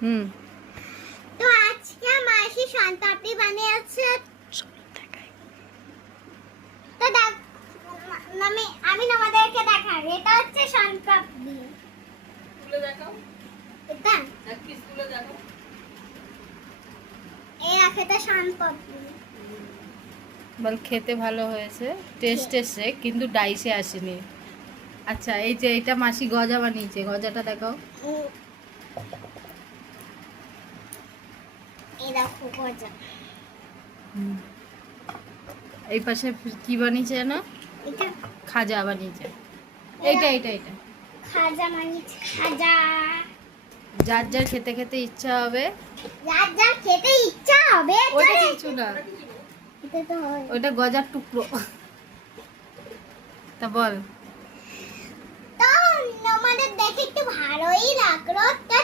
হুম। তো আজকে মাসি শান্তাপড়ি বানিয়েছে। তো দেখ, আমি তোমাদেরকে দেখাই, এটা হচ্ছে শান্তাপড়ি। তুলে দেখাও, এটা এক পিস তুলে দেখাও। এই রাখে এটা শান্তাপড়ি। বল খেতে ভালো হয়েছে, টেস্ট এসছে, কিন্তু ডাইসে আসেনি। আচ্ছা, এই যে এটা মাসি গজা বানিয়েছে, গজাটা দেখাও। এই দেখো গজা। হুম। এই পাশে কি বানিয়েছে না? এটা খাজা বানিয়েছে। এইটা এইটা এইটা খাজা বানিয়েছে, খাজা। যার যার খেতে খেতে ইচ্ছা হবে। যার যার খেতে ইচ্ছা হবে ওটা তাহলে কিছু না, এটা তো হয়। ওইটা গজার টুকরো। তা বল। তো আমাদের দেখে একটু ভালোই লাগলো। তো